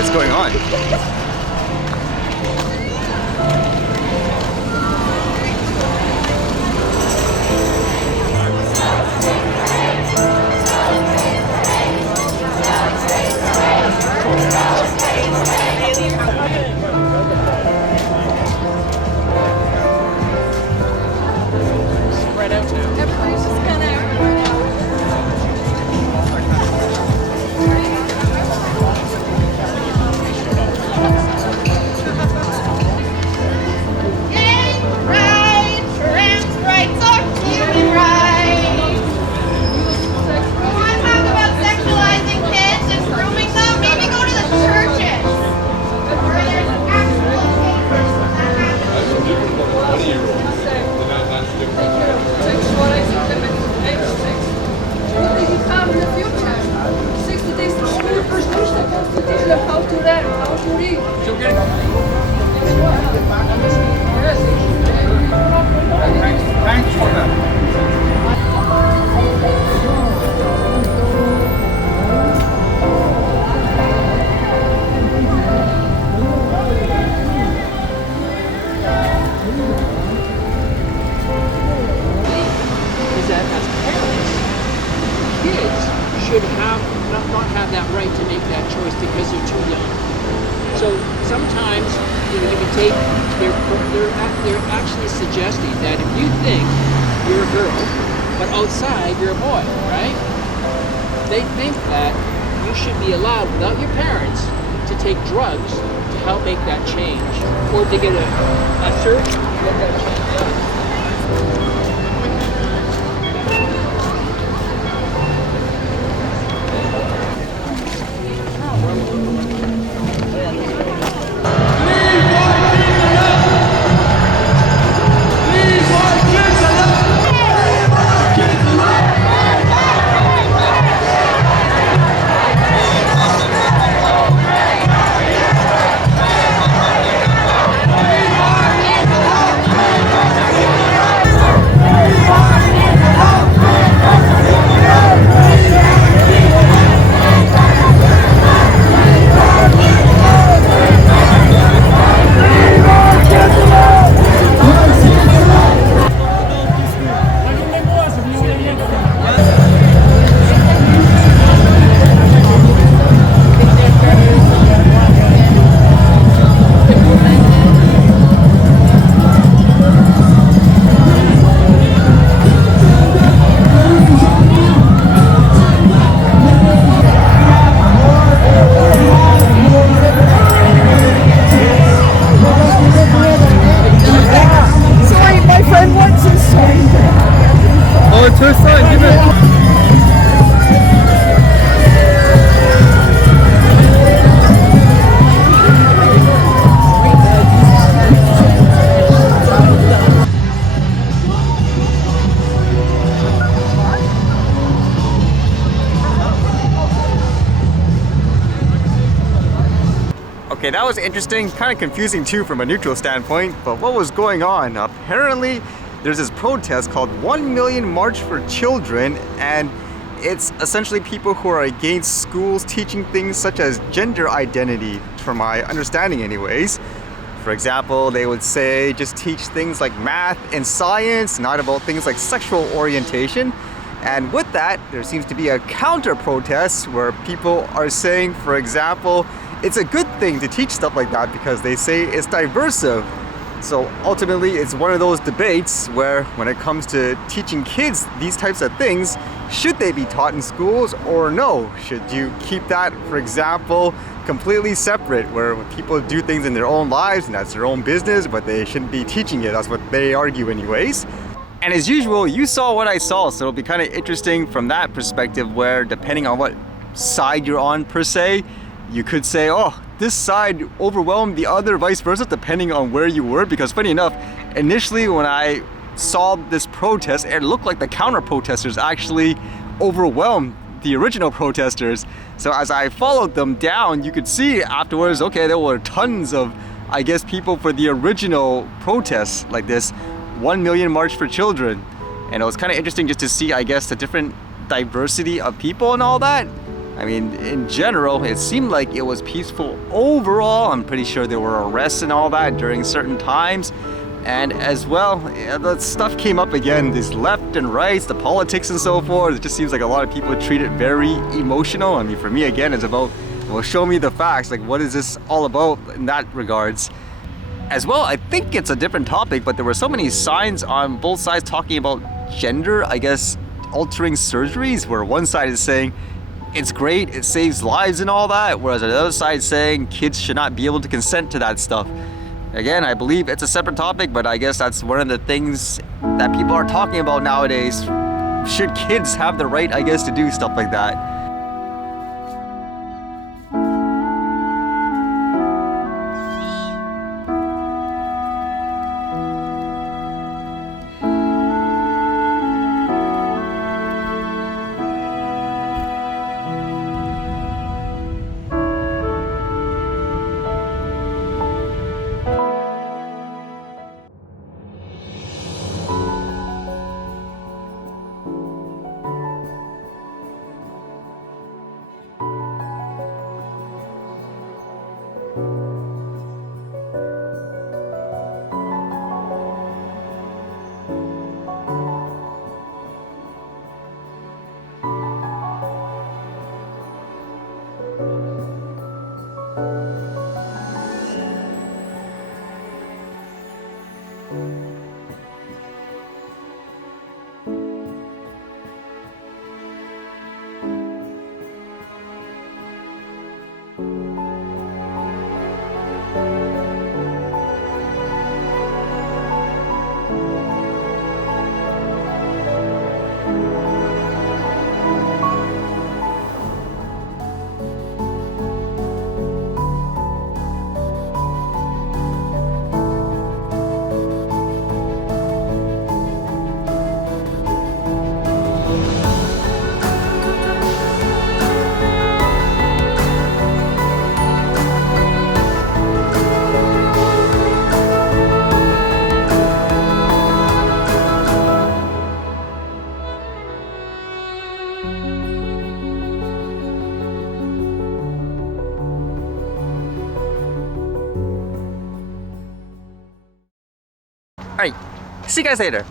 that's going on. Thanks for that. Is that as parents, kids should not have that right to make that choice because they're too young. So sometimes you can take they're actually suggesting that if you think you're a girl, but outside you're a boy, right? They think that you should be allowed without your parents to take drugs to help make that change, or to get a search to get that change done. Okay, that was interesting, kind of confusing too from a neutral standpoint, but what was going on? Apparently, there's this protest called 1 Million March for Children, and it's essentially people who are against schools teaching things such as gender identity, from my understanding anyways. For example, they would say just teach things like math and science, not about things like sexual orientation. And with that, there seems to be a counter-protest where people are saying, for example, it's a good thing to teach stuff like that because they say it's diversive. So ultimately, it's one of those debates where when it comes to teaching kids these types of things, should they be taught in schools or no? Should you keep that, for example, completely separate, where people do things in their own lives and that's their own business, but they shouldn't be teaching it? That's what they argue anyways. And as usual, you saw what I saw, so it'll be kind of interesting from that perspective where depending on what side you're on per se, you could say, oh, this side overwhelmed the other, vice versa, depending on where you were. Because funny enough, initially when I saw this protest, it looked like the counter-protesters actually overwhelmed the original protesters. So as I followed them down, you could see afterwards, okay, there were tons of, I guess, people for the original protests like this 1 Million March for Children. And it was kind of interesting just to see, I guess, the different diversity of people and all that. I mean, in general, it seemed like it was peaceful overall. I'm pretty sure there were arrests and all that during certain times. And as well, the stuff came up again, this left and rights, the politics and so forth. It just seems like a lot of people treat it very emotional. I mean, for me, again, it's about, well, show me the facts. Like, what is this all about in that regards? As well, I think it's a different topic, but there were so many signs on both sides talking about gender, I guess, altering surgeries, where one side is saying, it's great, it saves lives and all that, whereas the other side is saying kids should not be able to consent to that stuff. Again, I believe it's a separate topic, but I guess that's one of the things that people are talking about nowadays. Should kids have the right, I guess, to do stuff like that? Alright, see you guys later.